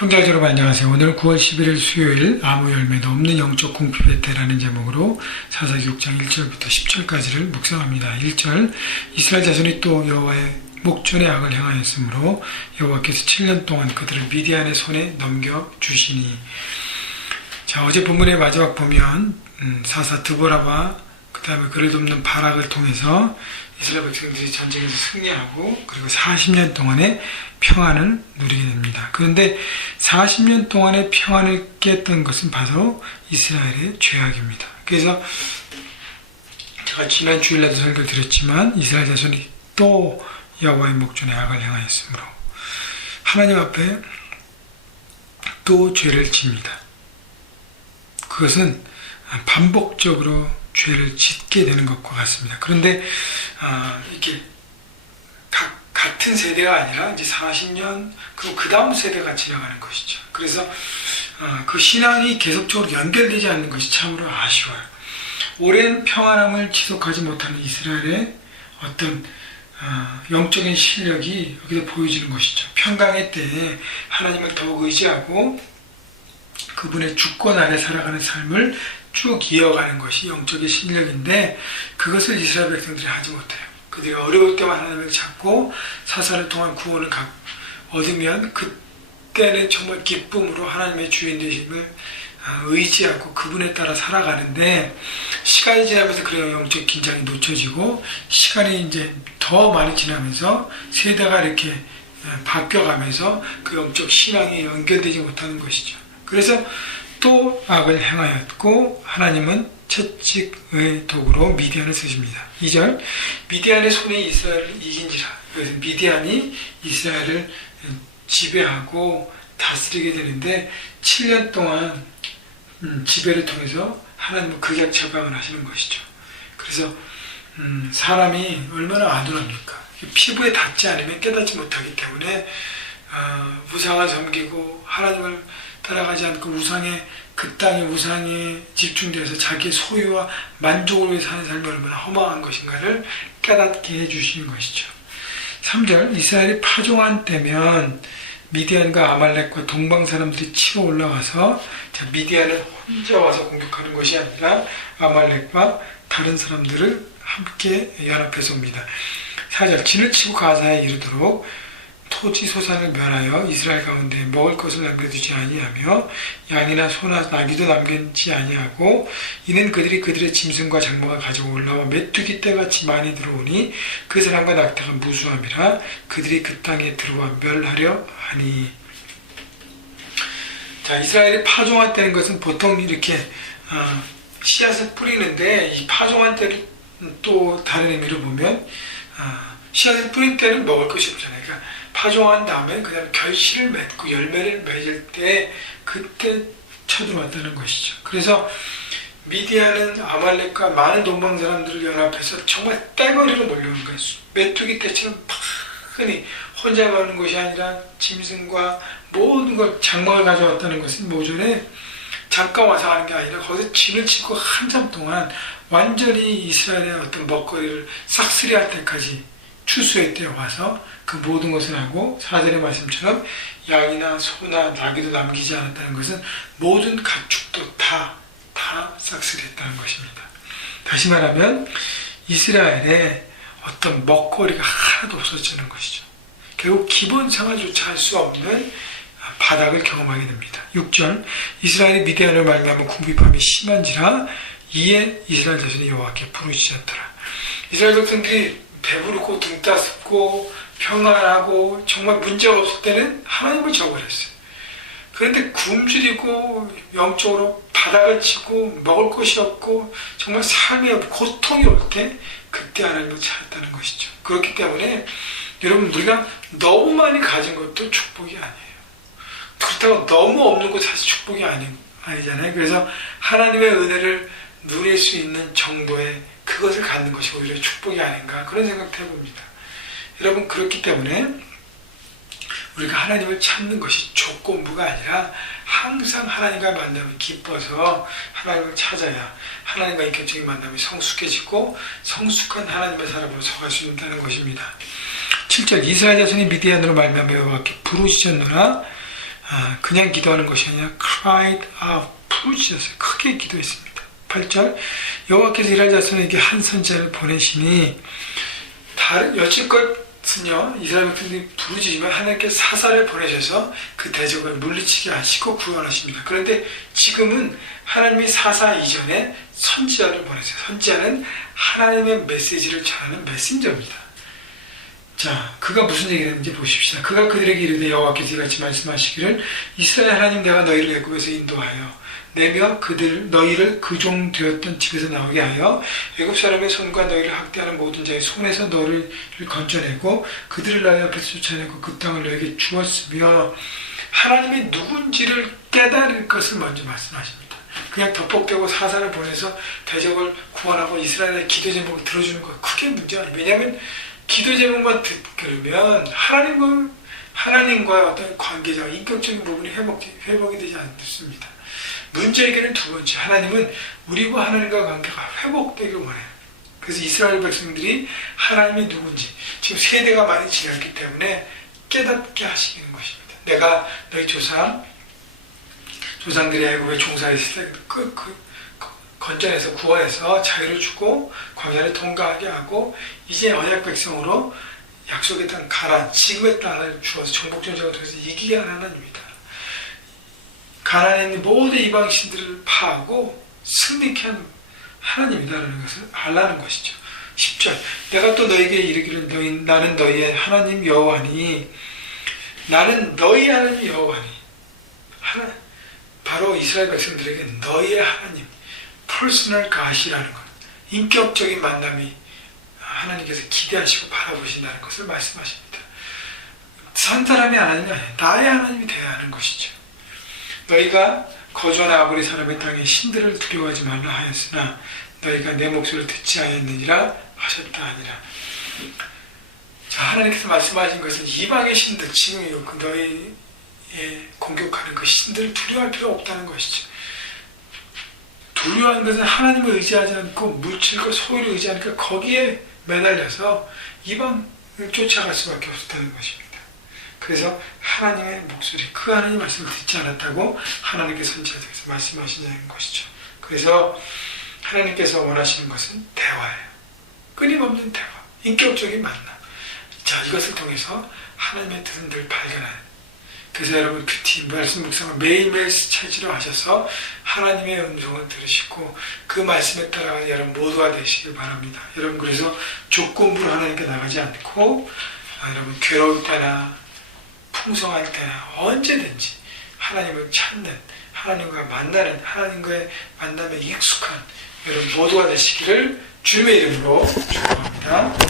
형제자 여러분 안녕하세요. 오늘 9월 11일 수요일 아무 열매도 없는 영적 궁핍의 때라는 제목으로 사사기 6장 1절부터 10절까지를 묵상합니다. 1절 이스라엘 자손이 또 여호와의 목전의 악을 행하였으므로 여호와께서 7년 동안 그들을 미디안의 손에 넘겨주시니. 자, 어제 본문의 마지막 보면 사사 드보라와 그 다음에 그를 돕는 바락을 통해서 이스라엘 백성들이 전쟁에서 승리하고 그리고 40년 동안의 평안을 누리게 됩니다. 그런데 40년 동안의 평안을 깼던 것은 바로 이스라엘의 죄악입니다. 그래서 제가 지난 주일날도 설교를 드렸지만 이스라엘 자손이 또 여호와의 목전에 악을 행하였으므로 하나님 앞에 또 죄를 집니다. 그것은 반복적으로 죄를 짓게 되는 것과 같습니다. 그런데 이렇게 같은 세대가 아니라 이제 40년 그리고 그 다음 세대가 지나가는 것이죠. 그래서 그 신앙이 계속적으로 연결되지 않는 것이 참으로 아쉬워요. 오랜 평안함을 지속하지 못하는 이스라엘의 어떤 영적인 실력이 여기서 보여지는 것이죠. 평강의 때에 하나님을 더욱 의지하고 그분의 주권 아래 살아가는 삶을 쭉 이어가는 것이 영적인 실력인데 그것을 이스라엘 백성들이 하지 못해요. 그들이 어려울 때만 하나님을 찾고 사사를 통한 구원을 얻으면 그때는 정말 기쁨으로 하나님의 주인 되심을 의지하고 그분에 따라 살아가는데 시간이 지나면서 그런 영적 긴장이 놓쳐지고 시간이 이제 더 많이 지나면서 세대가 이렇게 바뀌어가면서 그 영적 신앙이 연결되지 못하는 것이죠. 그래서 또 악을 행하였고 하나님은 채찍의 도구로 미디안을 쓰십니다. 2절 미디안의 손에 이스라엘을 이긴지라. 그래서 미디안이 이스라엘을 지배하고 다스리게 되는데 7년 동안 지배를 통해서 하나님은 극약 처방을 하시는 것이죠. 그래서 사람이 얼마나 안둔합니까? 피부에 닿지 않으면 깨닫지 못하기 때문에 우상을 섬기고 하나님을 따라가지 않고 그 땅의 우상에 집중돼서 자기의 소유와 만족을 위해 사는 삶이 얼마나 허망한 것인가를 깨닫게 해주시는 것이죠. 3절 이스라엘이 파종한 때면 미디안과 아말렉과 동방 사람들이 치러 올라와서 미디안을 혼자 와서 공격하는 것이 아니라 아말렉과 다른 사람들을 함께 연합해서 옵니다. 4절 진을 치고 가사에 이르도록 토지 소산을 멸하여 이스라엘 가운데 먹을 것을 남겨두지 아니하며 양이나 소나 나귀도 남기지 아니하고 이는 그들이 그들의 짐승과 장막을 가지고 올라와 메뚜기 떼같이 많이 들어오니 그 사람과 낙타가 무수함이라 그들이 그 땅에 들어와 멸하려 하니. 자, 이스라엘이 파종할 때는 것은 보통 이렇게 씨앗을 뿌리는데 이 파종할 때를 또 다른 의미로 보면 씨앗을 뿌린 때는 먹을 것이 없잖아요. 그러니까 파종한 다음에 그 다음에 결실을 맺고 열매를 맺을 때 그때 쳐들어왔다는 것이죠. 그래서 미디안은 아말렉과 많은 동방 사람들을 연합해서 정말 떼거리로 몰려오는 거예요. 메뚜기 떼처럼 팍하니 혼자 가는 것이 아니라 짐승과 모든 걸 장막을 가져왔다는 것은 모전에 잠깐 와서 하는 게 아니라 거기서 진을 치고 한참 동안 완전히 이스라엘의 어떤 먹거리를 싹쓸이할 때까지 추수의 때에 와서 그 모든 것을 하고 4절의 말씀처럼 양이나 소나 나귀도 남기지 않았다는 것은 모든 가축도 다 싹쓸이했다는 것입니다. 다시 말하면 이스라엘에 어떤 먹거리가 하나도 없어지는 것이죠. 결국 기본 생활조차 할 수 없는 바닥을 경험하게 됩니다. 6절 이스라엘이 미디안을 말미암아 궁핍함이 심한지라 이에 이스라엘 자손이 여호와께 부르짖었더라. 이스라엘 백성들이 배부르고 등 따숩고 평안하고 정말 문제가 없을 때는 하나님을 저버렸어요. 그런데 굶주리고 영적으로 바닥을 치고 먹을 것이 없고 정말 삶에 고통이 올 때 그때 하나님을 찾았다는 것이죠. 그렇기 때문에 여러분 우리가 너무 많이 가진 것도 축복이 아니에요. 그렇다고 너무 없는 것 사실 축복이 아니잖아요. 그래서 하나님의 은혜를 누릴 수 있는 정도의 그것을 갖는 것이 오히려 축복이 아닌가 그런 생각도 해봅니다. 여러분 그렇기 때문에 우리가 하나님을 찾는 것이 조건부가 아니라 항상 하나님과 만나면 기뻐서 하나님을 찾아야 하나님과 인격적인 만남이 성숙해지고 성숙한 하나님의 사람으로 서갈 수 있다는 것입니다. 7절 이스라엘 자손이 미디안으로 말미암아 여호와께 부르짖었노라. 그냥 기도하는 것이 아니라 cried out, 부르짖었어요. 크게 기도했습니다. 8절 여호와께서 이스라엘 자손에게 한 선지자를 보내시니 여지껏은요 이스라엘 백성들이 부르짖으면 하나님께서 사사를 보내셔서 그 대적을 물리치게 하시고 구원하십니다. 그런데 지금은 하나님이 사사 이전에 선지자를 보내세요. 선지자는 하나님의 메시지를 전하는 메신저입니다. 자, 그가 무슨 얘기를 했는지 보십시다. 그가 그들에게 이르되 여호와께서 이같이 말씀하시기를 이스라엘 하나님 내가 너희를 애굽에서 인도하여 내며 너희를 그 종 되었던 집에서 나오게 하여 애굽 사람의 손과 너희를 학대하는 모든 자의 손에서 너희를 건져내고 그들을 나의 앞에서 쫓아내고 그 땅을 너희에게 주었으며 하나님이 누군지를 깨달을 것을 먼저 말씀하십니다. 그냥 덮복되고 사사를 보내서 대적을 구원하고 이스라엘의 기도 제목을 들어주는 것 크게 문제가 아니에요. 왜냐하면 기도 제목만 들으면 하나님과의 어떤 관계적 인격적인 부분이 회복이 되지 않습니다. 문제 해결은 두 번째, 하나님은 우리와 하나님과 관계가 회복되길 원해요. 그래서 이스라엘 백성들이 하나님이 누군지 지금 세대가 많이 지났기 때문에 깨닫게 하시는 것입니다. 내가 너희 조상들이 애굽에 종사했을 때 건져내서 구원해서 자유를 주고 광야를 통과하게 하고 이제 언약 백성으로 약속의 땅 가나안, 지금의 땅을 주어서 정복전쟁을 통해서 이기게 하는 하나님입니다. 가나안에 있는 모든 이방신들을 파하고 승리케 하는 하나님이다라는 것을 알라는 것이죠. 10절 내가 또 너에게 이르기를 나는 너희의 하나님 여호와니 나는 너희 하나님 여호와니 바로 이스라엘 백성들에게 너희의 하나님 퍼스널 갓이라는 것, 인격적인 만남이 하나님께서 기대하시고 바라보신다는 것을 말씀하십니다. 산 사람의 하나님이 아니에요. 나의 하나님이 되어야 하는 것이죠. 너희가 거주하는 아브리 사람의 땅에 신들을 두려워하지 말라 하였으나 너희가 내 목소리를 듣지 않았느니라 하셨다 하니라. 자, 하나님께서 말씀하신 것은 이방의 신들, 지금 너희의 공격하는 그 신들을 두려워할 필요 없다는 것이죠. 두려워하는 것은 하나님을 의지하지 않고 물질과 소유를 의지하니까 거기에 매달려서 이방을 쫓아갈 수밖에 없었다는 것입니다. 그래서 하나님의 목소리, 그 하나님 말씀을 듣지 않았다고 하나님께서 선지자에게서 말씀하시는 것이죠. 그래서 하나님께서 원하시는 것은 대화예요. 끊임없는 대화, 인격적인 만남. 자, 이것을 통해서 하나님의 뜻을 늘 발견하는. 그래서 여러분 큐티 말씀 묵상을 매일매일 찾으러 하셔서 하나님의 음성을 들으시고 그 말씀에 따라 여러분 모두가 되시길 바랍니다. 여러분 그래서 조건부로 하나님께 나가지 않고 여러분 괴로울 때나 풍성할 때나 언제든지 하나님을 찾는, 하나님과 만나는, 하나님과의 만남에 익숙한 여러분 모두가 되시기를 주님의 이름으로 축복합니다.